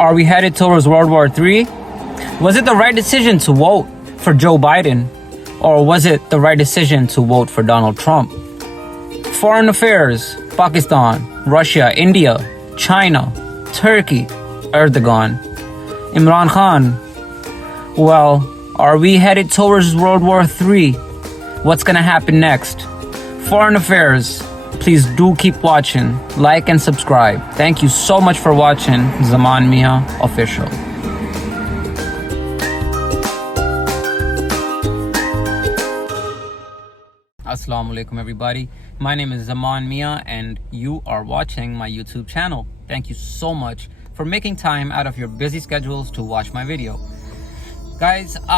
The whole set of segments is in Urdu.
Are we headed towards World War III? Was it the right decision to vote for Joe Biden? Or was it the right decision to vote for Donald Trump? Foreign affairs, Pakistan, Russia, India, China, Turkey, Erdogan, Imran Khan. Well, are we headed towards World War III? What's gonna happen next? Foreign affairs. Please do keep watching, like and subscribe. Thank you so much for watching Zaman Mia Official. Assalamu alaikum everybody. My name is Zaman Mia and you are watching my YouTube channel. Thank you so much for making time out of your busy schedules to watch my video. Guys,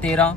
13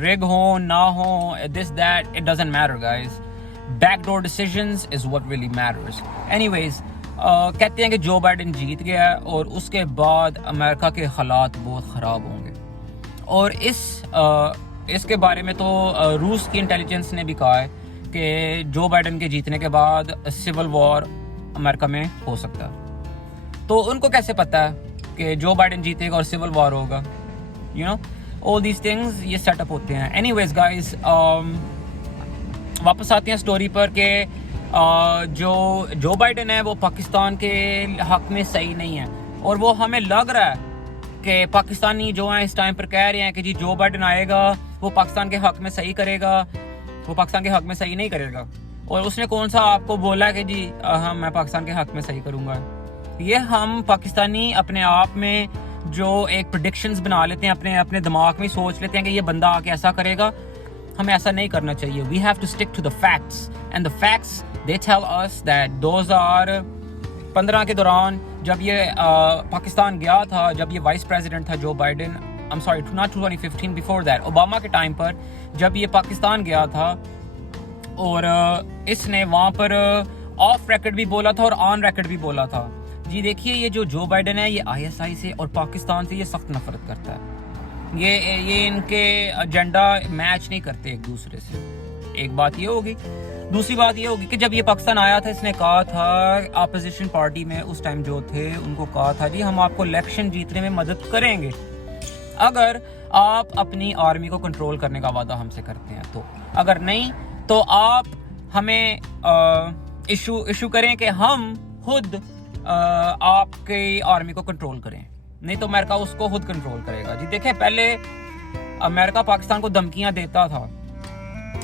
rig ہوں نہ ہوں, this that, it doesn't matter guys. Backdoor decisions is what really matters. Anyways, کہتے ہیں کہ جو بائیڈن جیت گیا ہے اور اس کے بعد امریکہ کے حالات بہت خراب ہوں گے, اور اس کے بارے میں تو روس کی انٹیلیجنس نے بھی کہا ہے کہ جو بائیڈن کے جیتنے کے بعد سول وار امریکہ میں ہو سکتا ہے. تو ان کو کیسے پتہ ہے کہ جو بائیڈن جیتے گا اور سول وار ہوگا؟ all these things یہ سیٹ اپ ہوتے ہیں. anyways guys, واپس آتے ہیں سٹوری پر کہ جو بائیڈن ہے وہ پاکستان کے حق میں صحیح نہیں ہے, اور وہ ہمیں لگ رہا ہے کہ پاکستانی جو ہیں اس ٹائم پر کہہ رہے ہیں کہ جی جو بائیڈن آئے گا وہ پاکستان کے حق میں صحیح کرے گا, وہ پاکستان کے حق میں صحیح نہیں کرے گا. اور اس نے کون سا آپ کو بولا کہ جی میں پاکستان کے حق میں صحیح کروں گا؟ یہ ہم پاکستانی اپنے آپ میں جو ایک پریڈکشنز بنا لیتے ہیں, اپنے دماغ میں سوچ لیتے ہیں کہ یہ بندہ آ کے ایسا کرے گا. ہمیں ایسا نہیں کرنا چاہیے. We have to stick to the facts, and the facts they tell us that 2015 کے دوران جب یہ پاکستان گیا تھا, جب یہ وائس پریزیڈنٹ تھا Joe Biden, I'm sorry, not 2015, before that, Obama کے ٹائم پر جب یہ پاکستان گیا تھا, اور اس نے وہاں پر آف ریکڈ بھی بولا تھا اور آن ریکڈ بھی بولا تھا, جی دیکھیے یہ جو بائیڈن ہے یہ ISI سے اور پاکستان سے یہ سخت نفرت کرتا ہے, یہ ان کے ایجنڈا میچ نہیں کرتے ایک دوسرے سے. ایک بات یہ ہوگی. دوسری بات یہ ہوگی کہ جب یہ پاکستان آیا تھا اس نے کہا تھا اپوزیشن پارٹی میں اس ٹائم جو تھے ان کو کہا تھا جی ہم آپ کو الیکشن جیتنے میں مدد کریں گے اگر آپ اپنی آرمی کو کنٹرول کرنے کا وعدہ ہم سے کرتے ہیں, تو اگر نہیں تو آپ ہمیں ایشو کریں کہ ہم خود آپ کی آرمی کو کنٹرول کریں, نہیں تو امریکہ اس کو خود کنٹرول کرے گا. جی دیکھیں پہلے امریکہ پاکستان کو دھمکیاں دیتا تھا,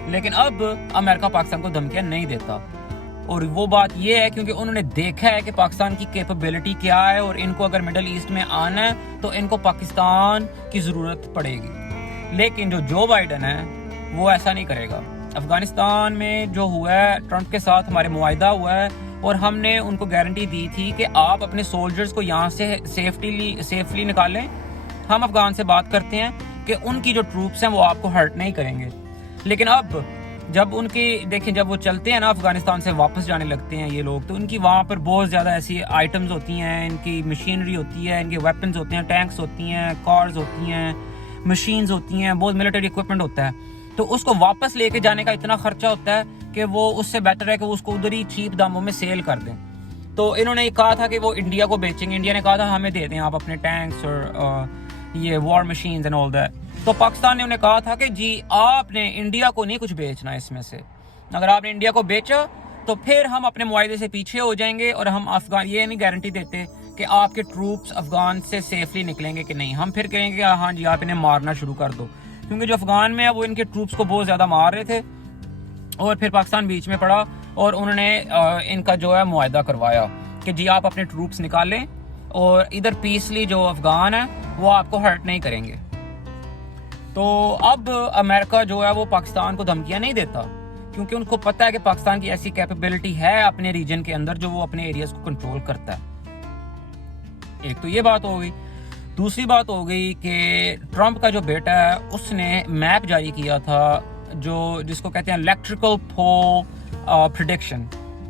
لیکن اب امریکہ پاکستان کو دھمکیاں نہیں دیتا, اور وہ بات یہ ہے کیونکہ انہوں نے دیکھا ہے کہ پاکستان کی کیپیبلٹی کیا ہے, اور ان کو اگر مڈل ایسٹ میں آنا ہے تو ان کو پاکستان کی ضرورت پڑے گی. لیکن جو بائیڈن ہے وہ ایسا نہیں کرے گا. افغانستان میں جو ہوا ہے ٹرمپ کے ساتھ ہمارے معاہدہ ہوا ہے, اور ہم نے ان کو گارنٹی دی تھی کہ آپ اپنے سولجرز کو یہاں سے سیفلی نکالیں. ہم افغان سے بات کرتے ہیں کہ ان کی جو ٹروپس ہیں وہ آپ کو ہرٹ نہیں کریں گے. لیکن اب جب ان کی دیکھیں جب وہ چلتے ہیں نا افغانستان سے واپس جانے لگتے ہیں یہ لوگ, تو ان کی وہاں پر بہت زیادہ ایسی آئٹمز ہوتی ہیں, ان کی مشینری ہوتی ہے, ان کے ویپنز ہوتے ہیں, ٹینکس ہوتی ہیں, کارز ہوتی ہیں, مشینز ہوتی ہیں, بہت ملٹری اکوپمنٹ ہوتا ہے. تو اس کو واپس لے کے جانے کا اتنا خرچہ ہوتا ہے کہ وہ اس سے بیٹر ہے کہ وہ اس کو ادھر ہی چیپ داموں میں سیل کر دیں. تو انہوں نے کہا تھا کہ وہ انڈیا کو بیچیں گے. انڈیا نے کہا تھا ہمیں دے دیں آپ اپنے ٹینکس اور یہ وار مشینز اینڈ آل دیٹ. تو پاکستان نے انہیں کہا تھا کہ جی آپ نے انڈیا کو نہیں کچھ بیچنا اس میں سے, اگر آپ نے انڈیا کو بیچا تو پھر ہم اپنے معاہدے سے پیچھے ہو جائیں گے, اور ہم افغان یہ نہیں گارنٹی دیتے کہ آپ کے ٹروپس افغان سے سیفلی نکلیں گے کہ نہیں. ہم پھر کہیں گے ہاں جی آپ انہیں مارنا شروع کر دو, کیونکہ جو افغان میں ہے وہ ان کے ٹروپس کو بہت زیادہ مار رہے تھے, اور پھر پاکستان بیچ میں پڑا اور انہوں نے ان کا جو ہے معاہدہ کروایا کہ جی آپ اپنے ٹروپس نکالیں اور ادھر پیسلی جو افغان ہیں وہ آپ کو ہرٹ نہیں کریں گے. تو اب امریکہ جو ہے وہ پاکستان کو دھمکیاں نہیں دیتا, کیونکہ ان کو پتہ ہے کہ پاکستان کی ایسی کیپیبلٹی ہے اپنے ریجن کے اندر جو وہ اپنے ایریاز کو کنٹرول کرتا ہے. ایک تو یہ بات ہو گئی. دوسری بات ہو گئی کہ ٹرمپ کا جو بیٹا ہے اس نے میپ جاری کیا تھا جس کو کہتے ہیں الیکٹریکل پول پریڈکشن.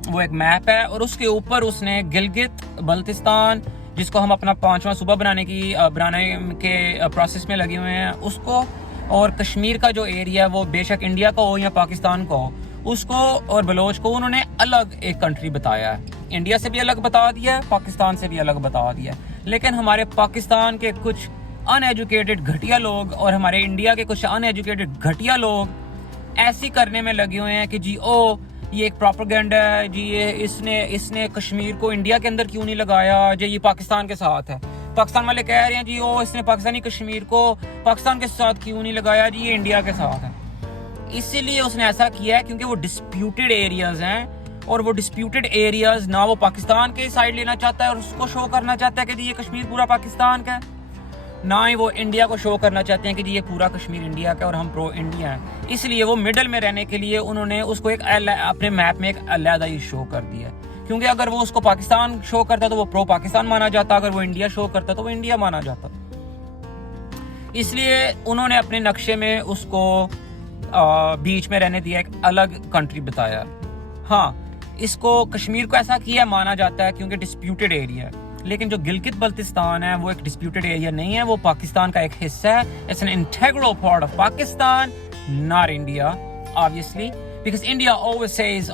وہ ایک میپ ہے اور اس کے اوپر اس نے گلگت بلتستان جس کو ہم اپنا 5واں صوبہ بنانے کے پروسیس میں لگے ہوئے ہیں اس کو, اور کشمیر کا جو ایریا ہے وہ بے شک انڈیا کا ہو یا پاکستان کا ہو اس کو, اور بلوچ کو انہوں نے الگ ایک کنٹری بتایا ہے. انڈیا سے بھی الگ بتا دیا ہے, پاکستان سے بھی الگ بتا دیا ہے. لیکن ہمارے پاکستان کے کچھ ان ایجوکیٹڈ گھٹیا لوگ اور ہمارے انڈیا کے کچھ ان ایجوکیٹڈ گھٹیا لوگ ایسی کرنے میں لگے ہوئے ہیں کہ جی یہ ایک پروپیگنڈا ہے جی, اس نے کشمیر کو انڈیا کے اندر کیوں نہیں لگایا جی, یہ پاکستان کے ساتھ ہے. پاکستان والے کہہ رہے ہیں جی اس نے پاکستانی کشمیر کو پاکستان کے ساتھ کیوں نہیں لگایا جی, یہ انڈیا کے ساتھ ہے. اسی لیے اس نے ایسا کیا ہے کیونکہ وہ ڈسپیوٹڈ ایریاز ہیں, اور وہ ڈسپیوٹڈ ایریاز نہ وہ پاکستان کے سائڈ لینا چاہتا ہے اور اس کو شو کرنا چاہتا ہے کہ جی یہ کشمیر پورا پاکستان کا ہے, نہ ہی وہ انڈیا کو شو کرنا چاہتے ہیں کہ جی یہ پورا کشمیر انڈیا کا ہے اور ہم پرو انڈیا ہیں. اس لیے وہ مڈل میں رہنے کے لیے انہوں نے اس کو ایک اپنے میپ میں ایک علیحدہ ہی شو کر دیا, کیونکہ اگر وہ اس کو پاکستان شو کرتا تو وہ پرو پاکستان مانا جاتا, اگر وہ انڈیا شو کرتا تو وہ انڈیا مانا جاتا. اس لیے انہوں نے اپنے نقشے میں اس کو بیچ میں رہنے دیا, ایک الگ کنٹری بتایا. ہاں اس کو کشمیر کو ایسا کیا مانا جاتا ہے کیونکہ ڈسپیوٹڈ ایریا ہے, لیکن جو گلگت بلتستان ہے وہ ایک ڈسپیوٹڈ ایریا نہیں ہے, وہ پاکستان کا ایک حصہ ہے. It's an integral part of Pakistan, not India, obviously, because India always says,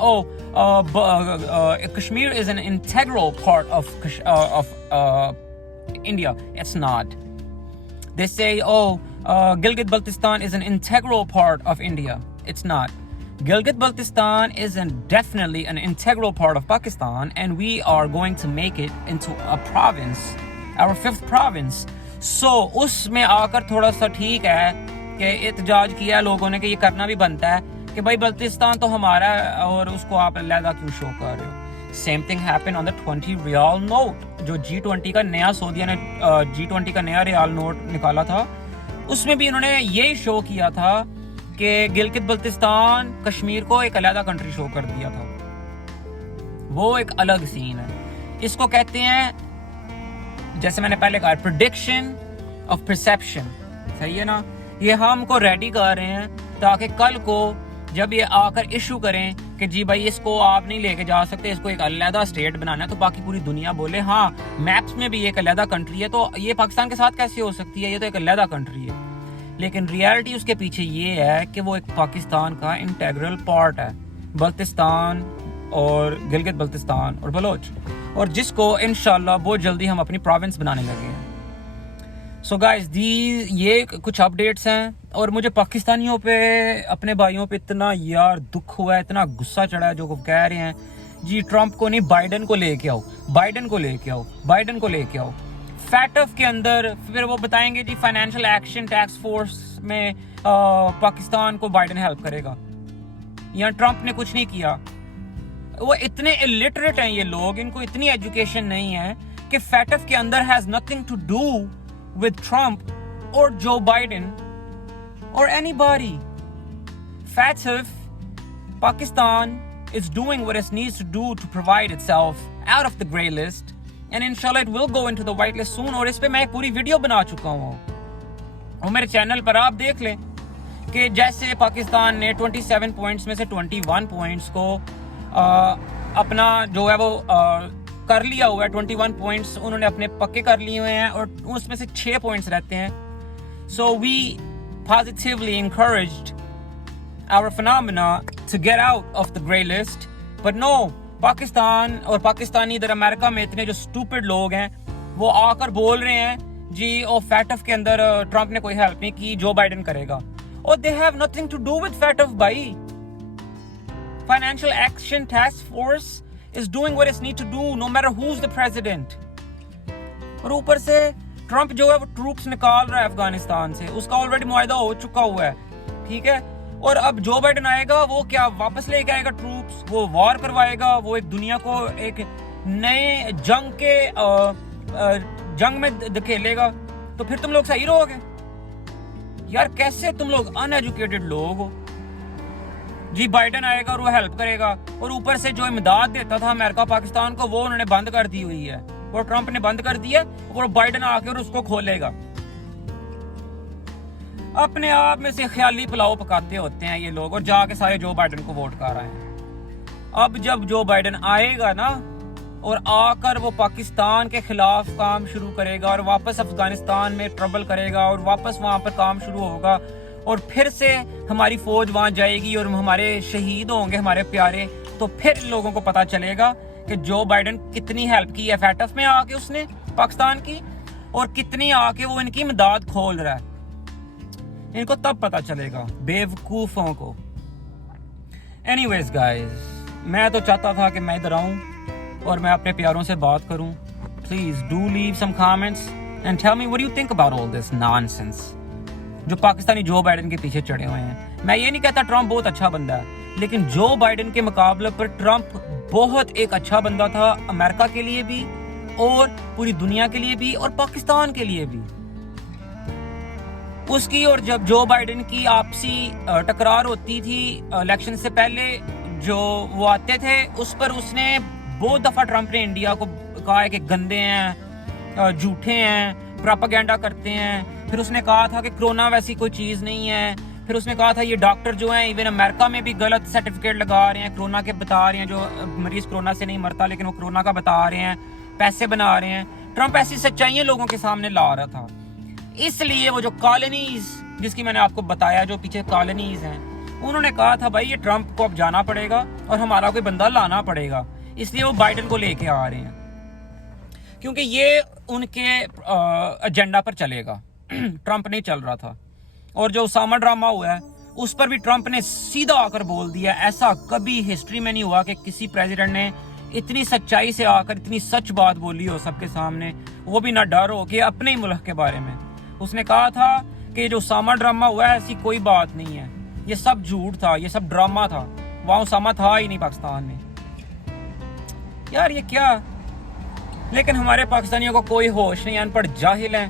Kashmir is an integral part of India. It's not. They say, Gilgit-Baltistan is an integral part of India. It's not. Gilgit-Baltistan is definitely an integral part of Pakistan, and we are going to make it into a province, our 5th province. So, اس میں آ کر تھوڑا سا ٹھیک ہے کہ احتجاج کیا لوگوں نے کہ یہ کرنا بھی بنتا ہے کہ بھائی بلتستان تو ہمارا ہے اور اس کو آپ علیحدہ کیوں شو کر رہے ہو. Same thing happen on the 20 riyal note, جو G20 کا نیا سعودیہ نے G20 کا نیا ریال نوٹ نکالا تھا, اس میں بھی انہوں نے یہی شو کیا تھا کہ گلگت بلتستان کشمیر کو ایک علیحدہ کنٹری شو کر دیا تھا. وہ ایک الگ سین ہے. اس کو کہتے ہیں, جیسے میں نے پہلے کہا, پریڈکشن آف پرسیپشن. صحیح ہے نا. یہ ہم کو ریڈی کر رہے ہیں تاکہ کل کو جب یہ آ کر ایشو کریں کہ جی بھائی اس کو آپ نہیں لے کے جا سکتے, اس کو ایک علیحدہ اسٹیٹ بنانا ہے, تو باقی پوری دنیا بولے ہاں میپس میں بھی ایک علیحدہ کنٹری ہے, تو یہ پاکستان کے ساتھ کیسے ہو سکتی ہے, یہ تو ایک علیحدہ کنٹری ہے. لیکن ریالٹی اس کے پیچھے یہ ہے کہ وہ ایک پاکستان کا انٹیگرل پارٹ ہے, بلتستان اور گلگت بلتستان اور بلوچ, اور جس کو انشاءاللہ بہت جلدی ہم اپنی پروونس بنانے لگے ہیں. سو گائز یہ کچھ اپڈیٹس ہیں, اور مجھے پاکستانیوں پہ, اپنے بھائیوں پہ اتنا یار دکھ ہوا ہے, اتنا غصہ چڑھا ہے جو کہہ رہے ہیں جی ٹرمپ کو نہیں بائیڈن کو لے کے آؤ, بائیڈن کو لے کے آؤ, بائیڈن کو لے کے آؤ. فیٹف کے اندر پھر وہ بتائیں گے جی فائنینشیل ایکشن ٹاسک فورس میں پاکستان کو بائیڈن ہیلپ کرے گا. یہاں ٹرمپ نے کچھ نہیں کیا. وہ اتنے الٹریٹ ہیں یہ لوگ, ان کو اتنی ایجوکیشن نہیں ہے کہ فیٹف کے اندر has nothing to do with Trump or Joe Biden or anybody. FATF, Pakistan is doing what it needs to do to provide itself out of the grey list, and inshallah it will go into the white list soon. اور اس پہ میں ایک پوری ویڈیو بنا چکا ہوں, اور میرے چینل پر آپ دیکھ لیں کہ جیسے پاکستان نے 27 پوائنٹس میں سے 21 پوائنٹس کو اپنا جو ہے وہ کر لیا ہوا ہے. 21 پوائنٹس انہوں نے اپنے پکے کر لیے ہوئے ہیں, اور اس میں سے 6 پوائنٹس رہتے ہیں. سو وی positively encouraged our phenomena to get out of the grey list, but no, Pakistan اور پاکستانی ادھر امریکہ میں اتنے جو اسٹوپڈ لوگ ہیں وہ آ کر بول رہے ہیں جی فیٹف کے اندر ٹرمپ نے کوئی ہیلپ نہیں کی, جو بائیڈن کرے گا. اور they have nothing to do with FATF بھائی. Financial Action Task Force is doing what it needs to do no matter who's the president. اور اوپر سے ٹرمپ جو ہے وہ ٹروپس نکال رہا ہے افغانستان سے, اس کا آلریڈی معاہدہ ہو چکا ہوا ہے, ٹھیک ہے. اور اب جو بائیڈن آئے گا وہ کیا واپس لے کے آئے گا ٹروپس, وہ وار کروائے گا, وہ ایک دنیا کو ایک نئے جنگ میں دھکیلے گا. تو پھر تم لوگ صحیح رہو گے یار. کیسے تم لوگ ان ایجوکیٹڈ لوگ ہو جی. بائیڈن آئے گا اور وہ ہیلپ کرے گا, اور اوپر سے جو امداد دیتا تھا امریکہ پاکستان کو وہ انہوں نے بند کر دی ہوئی ہے, اور ٹرمپ نے بند کر دی ہے, اور بائیڈن آ کے اور اس کو کھولے گا. اپنے آپ میں سے خیالی پلاؤ پکاتے ہوتے ہیں یہ لوگ, اور جا کے سارے جو بائیڈن کو ووٹ کر رہے ہیں. اب جب جو بائیڈن آئے گا نا, اور آ کر وہ پاکستان کے خلاف کام شروع کرے گا, اور واپس افغانستان میں ٹربل کرے گا, اور واپس وہاں پر کام شروع ہوگا, اور پھر سے ہماری فوج وہاں جائے گی اور ہمارے شہید ہوں گے ہمارے پیارے, تو پھر لوگوں کو پتا چلے گا کہ جو بائیڈن کتنی ہیلپ کی ہے فیٹف میں آ کے اس نے پاکستان کی, اور کتنی آ کے وہ ان کی امداد کھول رہا ہے. ان کو تب پتا چلے گا بیوقوفوں کو. اینی ویز گائز, میں تو چاہتا تھا کہ میں ادھر آؤں اور میں اپنے پیاروں سے بات کروں. Please do leave some comments and tell me what you think about all this nonsense جو پاکستانی جو بائیڈن کے پیچھے چڑھے ہوئے ہیں. میں یہ نہیں کہتا ٹرمپ بہت اچھا بندہ ہے, لیکن جو بائیڈن کے مقابلے پر ٹرمپ بہت ایک اچھا بندہ تھا, امریکہ کے لیے بھی اور پوری دنیا کے لیے بھی اور پاکستان کے لیے بھی. اس کی اور جب جو بائیڈن کی آپسی ٹکرار ہوتی تھی الیکشن سے پہلے, جو وہ آتے تھے اس پر اس نے بہت دفعہ ٹرمپ نے انڈیا کو کہا ہے کہ گندے ہیں, جھوٹے ہیں, پراپاگینڈا کرتے ہیں, پھر اس نے کہا تھا کہ کرونا ویسی کوئی چیز نہیں ہے. پھر اس نے کہا تھا یہ ڈاکٹر جو ہیں ایون امریکہ میں بھی غلط سرٹیفکیٹ لگا رہے ہیں کرونا کے, بتا رہے ہیں جو مریض کرونا سے نہیں مرتا لیکن وہ کرونا کا بتا رہے ہیں, پیسے بنا رہے ہیں. ٹرمپ ایسی سچائیاں لوگوں کے سامنے لا رہا تھا. اس لیے وہ جو کالونیز جس کی میں نے آپ کو بتایا جو پیچھے کالونیز ہیں, انہوں نے کہا تھا بھائی یہ ٹرمپ کو اب جانا پڑے گا اور ہمارا کوئی بندہ لانا پڑے گا. اس لیے وہ بائیڈن کو لے کے آ رہے ہیں کیونکہ یہ ان کے ایجنڈا پر چلے گا. ٹرمپ نہیں چل رہا تھا. اور جو اسامہ ڈرامہ ہوا ہے اس پر بھی ٹرمپ نے سیدھا آ کر بول دیا. ایسا کبھی ہسٹری میں نہیں ہوا کہ کسی پریزیڈنٹ نے اتنی سچائی سے آ کر اتنی سچ بات بولی ہو سب کے سامنے, وہ بھی نہ ڈر ہو کہ اپنے ہی ملک کے بارے میں. اس نے کہا تھا کہ جو اسامہ ڈرامہ ہوا ہے ایسی کوئی بات نہیں ہے, یہ سب جھوٹ تھا, یہ سب ڈرامہ تھا, وہاں اسامہ تھا ہی نہیں پاکستان میں. یار یہ کیا, لیکن ہمارے پاکستانیوں کو کوئی ہوش نہیں, ان پڑھ جاہل ہیں.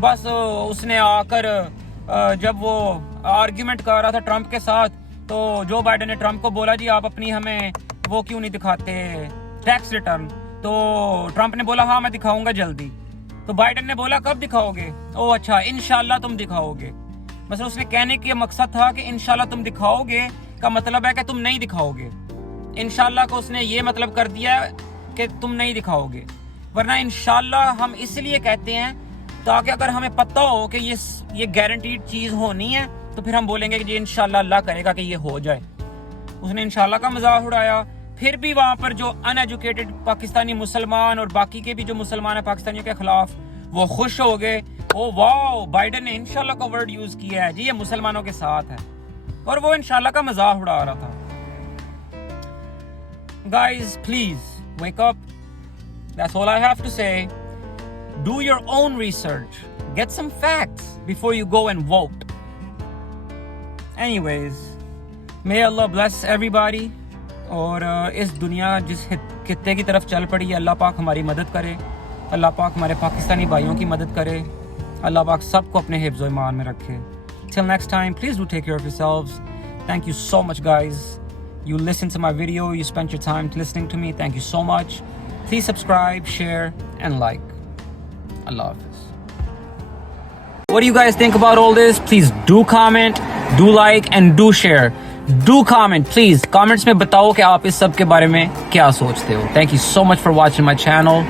بس اس نے آ کر جب وہ آرگیومنٹ کر رہا تھا ٹرمپ کے ساتھ تو جو بائیڈن نے ٹرمپ کو بولا جی آپ اپنی ہمیں وہ کیوں نہیں دکھاتے ٹیکس ریٹرن, تو ٹرمپ نے بولا ہاں میں دکھاؤں گا جلدی. تو بائیڈن نے بولا کب دکھاؤ گے؟ او اچھا انشاءاللہ تم دکھاؤ گے. مثلا اس نے کہنے کی مقصد تھا کہ انشاءاللہ تم دکھاؤ گے کا مطلب ہے کہ تم نہیں دکھاؤ گے. انشاءاللہ کو اس نے یہ مطلب کر دیا کہ تم نہیں دکھاؤ گے. ورنہ انشاءاللہ ہم اس لیے کہتے ہیں تاکہ اگر ہمیں پتہ ہو کہ یہ گارنٹیڈ چیز ہونی ہے تو پھر ہم بولیں گے کہ انشاءاللہ اللہ کرے گا کہ یہ ہو جائے. اس نے انشاءاللہ کا مذاق اڑایا. پھر بھی وہاں پر جو ان ایجوکیٹڈ پاکستانی مسلمان اور باقی کے بھی جو مسلمان ہیں پاکستانیوں کے خلاف وہ خوش ہو گئے. او واو بائیڈن نے انشاءاللہ کا ورڈ یوز کیا ہے جی, یہ مسلمانوں کے ساتھ ہے, اور وہ انشاءاللہ کا مذاق اڑا رہا تھا. Guys, please wake up. That's all I have to say. Do your own research. Get some facts before you go and vote. Anyways, may Allah bless everybody. اور اس دنیا جس خطے کی طرف چل پڑی ہے اللہ پاک ہماری مدد کرے, اللہ پاک ہمارے پاکستانی بھائیوں کی مدد کرے, اللہ پاک سب کو اپنے حفظ و ایمان میں رکھے. Till next time, please do take care of yourselves. Thank you so much guys. You listened to my video, you spent your time listening to me. Thank you so much. Please subscribe, share and like. Allah Hafiz. What do you guys think about all this? Please do comment, do like and do share. Do comment, please. Comments میں بتاؤ کہ آپ اس سب کے بارے میں کیا سوچتے ہو. Thank you so much for watching my channel.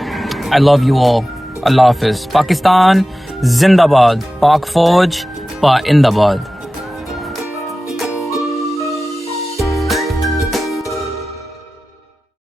I love you all. Allah Hafiz. Pakistan, Zindabad. Pak Fauj, Pa Indabad.